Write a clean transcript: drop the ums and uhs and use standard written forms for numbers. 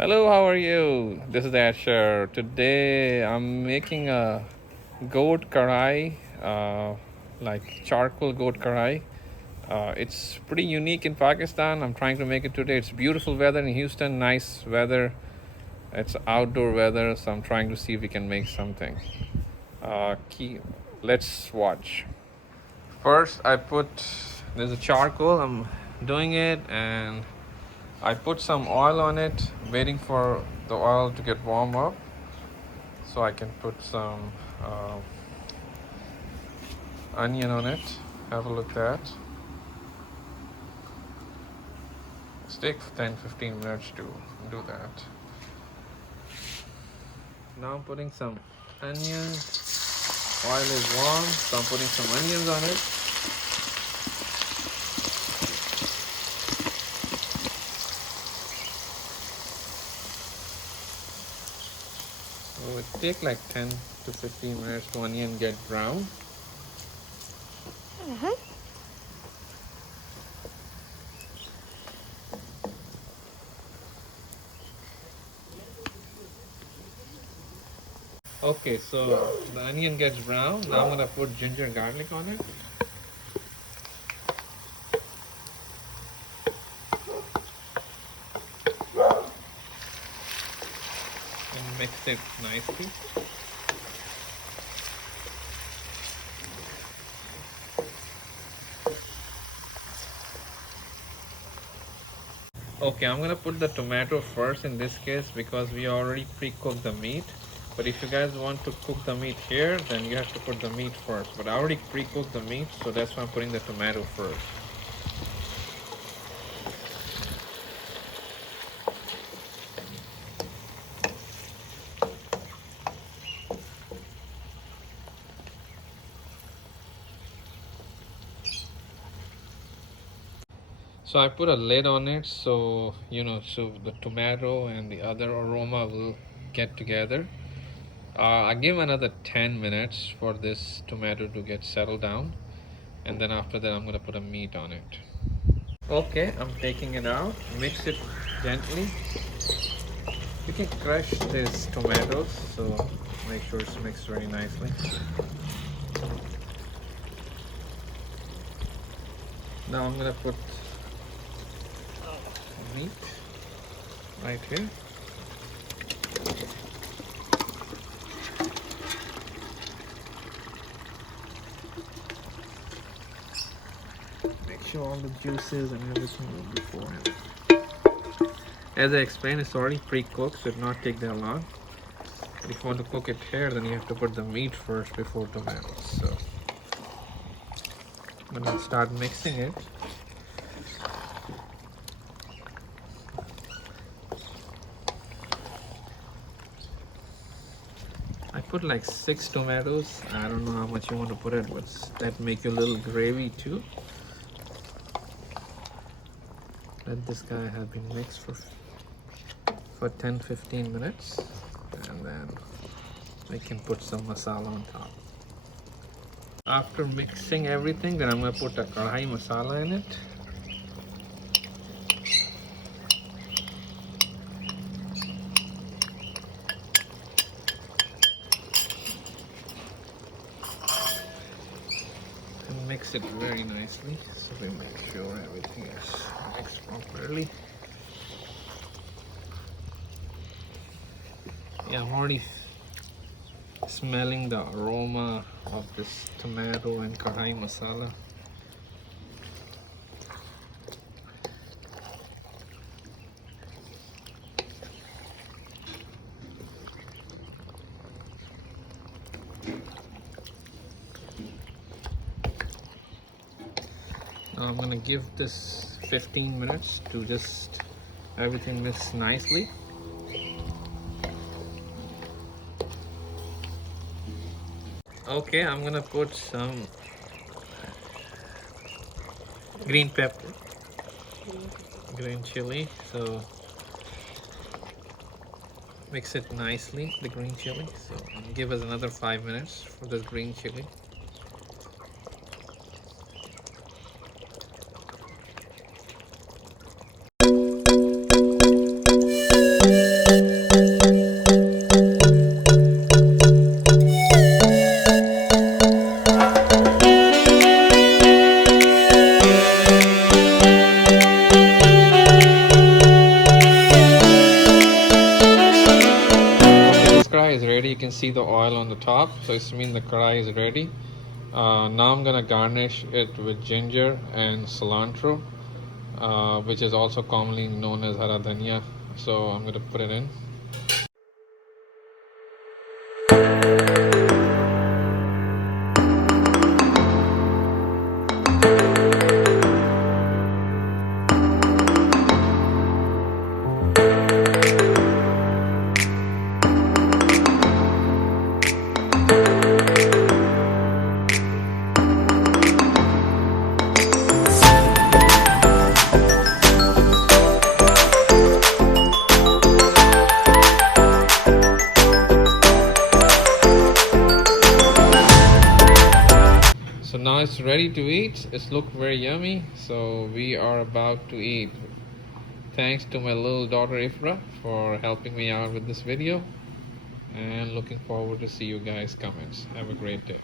Hello, how are you? This is Asher. Today I'm making a goat karahi, like charcoal goat karahi. It's pretty unique in Pakistan. I'm trying to make it today. It's beautiful weather in Houston, nice weather. It's outdoor weather, so I'm trying to see if we can make something. Let's watch. First, there's a charcoal. I'm doing it, and I put some oil on it, waiting for the oil to get warm up so I can put some onion on it. Have a look at that. It takes 10-15 minutes to do that. Now I'm putting some onions. Oil is warm, so I'm putting some onions on it. So it takes like 10-15 minutes to onion get brown. Okay, so the onion gets brown. Now I'm gonna put ginger garlic on it. And mix it nicely. Okay, I'm gonna put the tomato first in this case because we already pre-cooked the meat. But if you guys want to cook the meat here, then you have to put the meat first. But I already pre-cooked the meat, so that's why I'm putting the tomato first. So I put a lid on it so so the tomato and the other aroma will get together. I give another 10 minutes for this tomato to get settled down, and then after that I'm gonna put a meat on it. Okay, I'm taking it out. Mix it gently. You can crush these tomatoes, so make sure it's mixed very nicely. Now I'm gonna put meat right here. Make sure all the juices and everything will be beforehand. As I explained, it's already pre-cooked, so it will not take that long. But if you want to cook it here, then you have to put the meat first before tomatoes. So I'm gonna start mixing it. I put like 6 tomatoes. I don't know how much you want to put it, but that make your little gravy too. Let this guy have been mixed for 10-15 minutes, and then we can put some masala on top. After mixing everything, then I'm gonna put a karahi masala in it. And mix it very nicely so we make sure everything is mixed properly. Yeah, I'm already smelling the aroma of this tomato and karahi masala. Now I'm gonna give this 15 minutes to just everything mix nicely. Okay, I'm gonna put some green pepper, green chili. So mix it nicely, the green chili. So give us another 5 minutes for the green chili. is ready. You can see the oil on the top, so it's mean the karahi is ready. Now I'm gonna garnish it with ginger and cilantro, which is also commonly known as hara dhania. So I'm gonna put it in. So now it's ready to eat. It's look very yummy. So we are about to eat. Thanks to my little daughter Ifra for helping me out with this video. And looking forward to see you guys' comments. Have a great day.